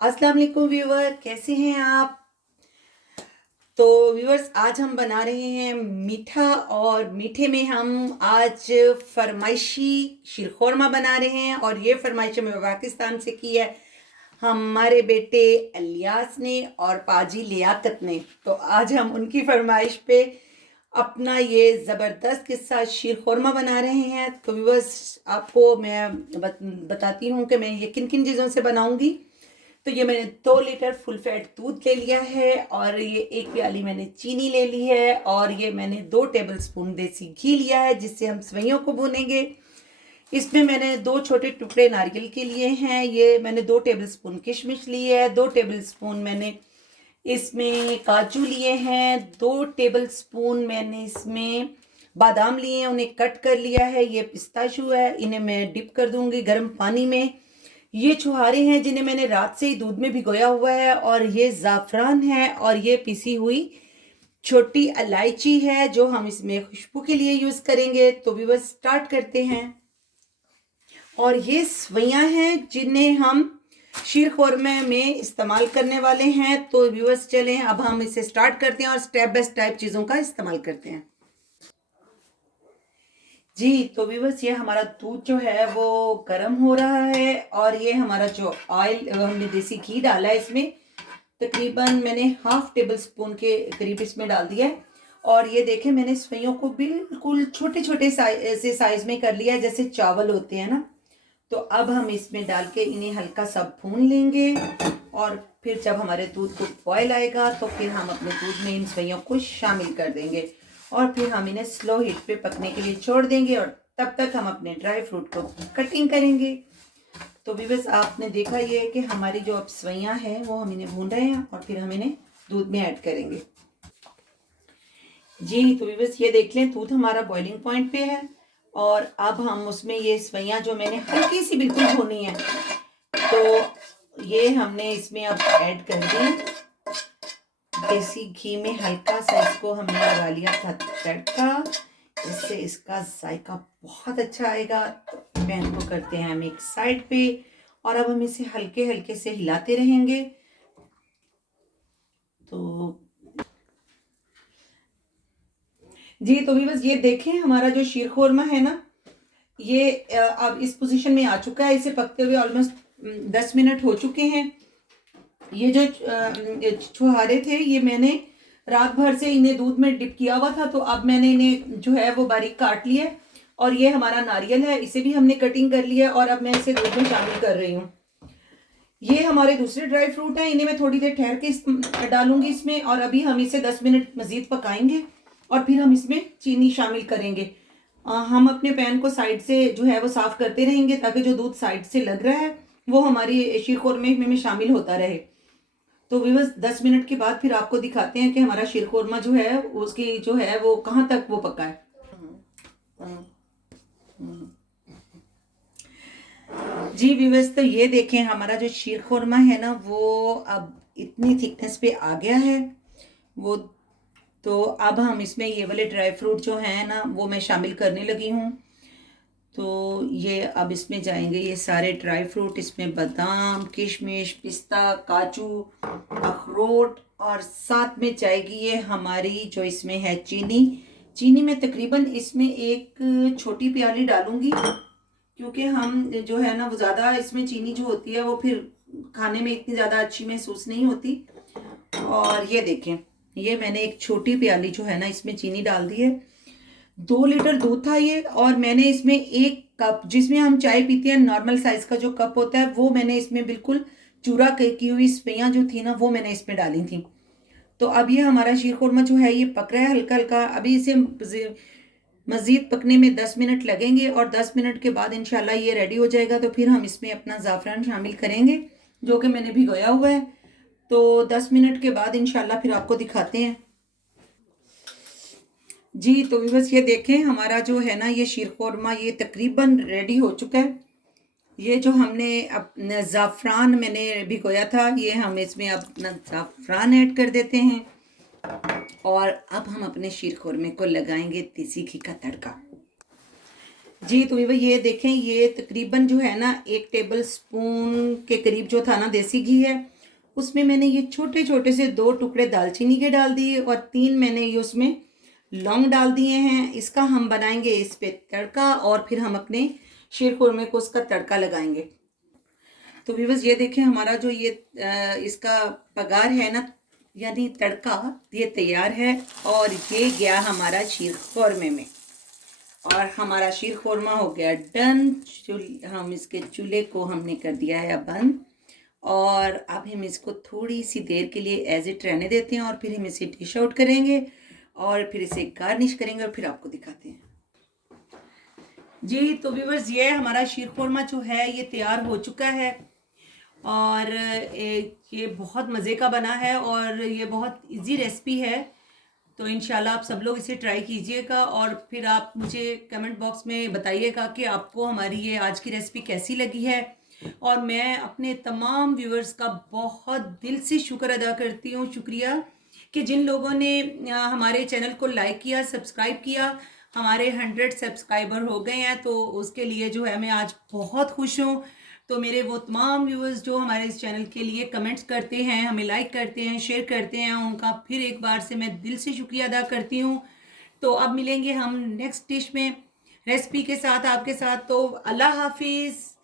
अस्सलाम वालेकुम व्यूवर, कैसे हैं आप? तो व्यूवर्स, आज हम बना रहे हैं मीठा और मीठे में हम आज फरमाइशी शीरखोरमा बना रहे हैं। और ये फरमाइश हमें पाकिस्तान से की है हमारे बेटे अलियास ने और पाजी लियाकत ने। तो आज हम उनकी फरमाइश पे अपना ये ज़बरदस्त किस्सा शीरखोरमा बना रहे हैं। तो व्यूवर्स, आपको मैं बताती हूँ कि मैं ये किन किन चीज़ों से बनाऊँगी। तो ये मैंने 2 लीटर फुल फैट दूध ले लिया है, और ये 1 प्याली मैंने चीनी ले ली है, और ये मैंने 2 टेबलस्पून देसी घी लिया है जिससे हम सेवइयों को भूनेंगे। इसमें मैंने 2 छोटे टुकड़े नारियल के लिए हैं। ये मैंने 2 टेबलस्पून किशमिश ली है। 2 टेबलस्पून मैंने इसमें काजू लिए हैं। 2 टेबलस्पून मैंने इसमें बादाम लिए हैं, उन्हें कट कर लिया है। ये पिस्ताशू है, इन्हें मैं डिप कर दूंगी गर्म पानी में। ये छुहारे हैं जिन्हें मैंने रात से ही दूध में भिगोया हुआ है, और ये ज़ाफ़रान है, और ये पिसी हुई छोटी इलायची है जो हम इसमें खुशबू के लिए यूज़ करेंगे। तो भी बस स्टार्ट करते हैं। और ये सवैयाँ हैं जिन्हें हम शीर खोरमे में इस्तेमाल करने वाले हैं। तो व्यूअर्स, चलें अब हम इसे स्टार्ट करते हैं और स्टेप बाय स्टेप चीज़ों का इस्तेमाल करते हैं। जी, तो व्यूअर्स, ये हमारा दूध जो है वो गर्म हो रहा है, और ये हमारा जो ऑयल हमने देसी घी डाला है इसमें तकरीबन मैंने 1/2 टेबल स्पून के करीब इसमें डाल दिया है। और ये देखें, मैंने सफेइयों को बिल्कुल छोटे छोटे साइज में कर लिया है, जैसे चावल होते हैं ना। तो अब हम इसमें डाल के इन्हें हल्का सा भून लेंगे, और फिर जब हमारे दूध को बॉयल आएगा तो फिर हम अपने दूध में इन सफेइयों को शामिल कर देंगे, और फिर हम इन्हें स्लो हीट पे पकने के लिए छोड़ देंगे। और तब तक हम अपने ड्राई फ्रूट को कटिंग करेंगे। तो भी बस आपने देखा ये है कि हमारी जो अब सवैयाँ हैं वो हम इन्हें भून रहे हैं, और फिर हम इन्हें दूध में ऐड करेंगे। जी, तो भी बस ये देख लें, दूध हमारा बॉइलिंग पॉइंट पे है, और अब हम उसमें ये सवैयाँ जो मैंने हल्की सी बिल्कुल भूनी है, तो ये हमने इसमें अब ऐड कर दी। देसी घी में हल्का सा इसको हमने लगा लिया था तड़का, इससे इसका जायका बहुत अच्छा आएगा। तो पैन को करते हैं हम एक साइड पे, और अब हम इसे हल्के हल्के से हिलाते रहेंगे। तो जी, तो भी बस ये देखें, हमारा जो शीर खोरमा है ना, ये अब इस पोजीशन में आ चुका है। इसे पकते हुए ऑलमोस्ट 10 मिनट हो चुके हैं। ये जो छुहारे थे, ये मैंने रात भर से इन्हें दूध में डिप किया हुआ था। तो अब मैंने इन्हें जो है वो बारीक काट लिया। और ये हमारा नारियल है, इसे भी हमने कटिंग कर लिया, और अब मैं इसे दूध में शामिल कर रही हूँ। ये हमारे दूसरे ड्राई फ्रूट हैं, इन्हें मैं थोड़ी देर ठहर के डालूंगी इसमें, और अभी हम इसे 10 मिनट मजीद पकाएंगे, और फिर हम इसमें चीनी शामिल करेंगे। हम अपने पैन को साइड से जो है वो साफ करते रहेंगे, ताकि जो दूध साइड से लग रहा है वो हमारी शीरखोरमे में शामिल होता रहे। तो बस 10 मिनट के बाद फिर आपको दिखाते हैं कि हमारा शीरखोरमा जो है उसकी जो है वो कहाँ तक वो पका है। जी व्यूअर्स, तो ये देखें, हमारा जो शीरखोरमा है ना वो अब इतनी थिकनेस पे आ गया है वो। तो अब हम इसमें ये वाले ड्राई फ्रूट जो हैं ना वो मैं शामिल करने लगी हूँ। तो ये अब इसमें जाएंगे ये सारे ड्राई फ्रूट, इसमें बादाम, किशमिश, पिस्ता, काजू, अखरोट, और साथ में जाएगी ये हमारी जो इसमें है चीनी। चीनी मैं तकरीबन इसमें एक छोटी प्याली डालूंगी, क्योंकि हम जो है ना वो ज़्यादा इसमें चीनी जो होती है वो फिर खाने में इतनी ज़्यादा अच्छी महसूस नहीं होती। और ये देखें, ये मैंने एक छोटी प्याली जो है ना इसमें चीनी डाल दी है। 2 लीटर दूध था ये, और मैंने इसमें 1 कप, जिसमें हम चाय पीते हैं नॉर्मल साइज का जो कप होता है, वो मैंने इसमें बिल्कुल चूरा की हुई सपेयाँ जो थी ना वो मैंने इसमें डाली थी। तो अब ये हमारा शीरखोरमा जो है ये पक रहा है हल्का हल्का। अभी इसे मज़ीद पकने में 10 मिनट लगेंगे, और 10 मिनट के बाद इंशाल्लाह ये रेडी हो जाएगा। तो फिर हम इसमें अपना ज़ाफ़रान शामिल करेंगे जो कि मैंने भिगोया हुआ है। तो 10 मिनट के बाद इंशाल्लाह फिर आपको दिखाते हैं। जी, तो बस ये देखें, हमारा जो है ना ये शीरखोरमा ये तकरीबन रेडी हो चुका है। ये जो हमने अपना ज़ाफ़रान मैंने भिगोया था, ये हम इसमें अपना ज़ाफ़रान ऐड कर देते हैं, और अब हम अपने शीरखोरमे को लगाएंगे देसी घी का तड़का। जी तो भी ये देखें, ये तकरीबन जो है ना 1 टेबल स्पून के करीब जो था ना देसी घी है, उसमें मैंने ये छोटे छोटे से 2 टुकड़े दालचीनी के डाल दिए और 3 मैंने ये उसमें लौंग डाल दिए हैं। इसका हम बनाएंगे इस पे तड़का और फिर हम अपने शीर खुरमे को उसका तड़का लगाएंगे। तो व्यूअर्स ये देखें, हमारा जो ये इसका पगार है ना, यानी तड़का, ये तैयार है और ये गया हमारा शीर खुरमे में और हमारा शीर खुरमा हो गया डन। हम इसके चूल्हे को हमने कर दिया है अब बंद और अब हम इसको थोड़ी सी देर के लिए एज इट रहने देते हैं और फिर हम इसे डिश आउट करेंगे और फिर इसे गार्निश करेंगे और फिर आपको दिखाते हैं। जी तो व्यूअर्स ये हमारा शीर खुरमा जो है ये तैयार हो चुका है और ये बहुत मज़े का बना है और ये बहुत इजी रेसिपी है। तो इंशाल्लाह आप सब लोग इसे ट्राई कीजिएगा और फिर आप मुझे कमेंट बॉक्स में बताइएगा कि आपको हमारी ये आज की रेसिपी कैसी लगी है। और मैं अपने तमाम व्यूअर्स का बहुत दिल से शुक्र अदा करती हूँ, शुक्रिया कि जिन लोगों ने हमारे चैनल को लाइक किया, सब्सक्राइब किया। हमारे 100 सब्सक्राइबर हो गए हैं तो उसके लिए जो है मैं आज बहुत खुश हूँ। तो मेरे वो तमाम व्यूअर्स जो हमारे इस चैनल के लिए कमेंट्स करते हैं, हमें लाइक करते हैं, शेयर करते हैं, उनका फिर एक बार से मैं दिल से शुक्रिया अदा करती हूँ। तो अब मिलेंगे हम नेक्स्ट डिश में रेसिपी के साथ आपके साथ। तो अल्लाह हाफिज़।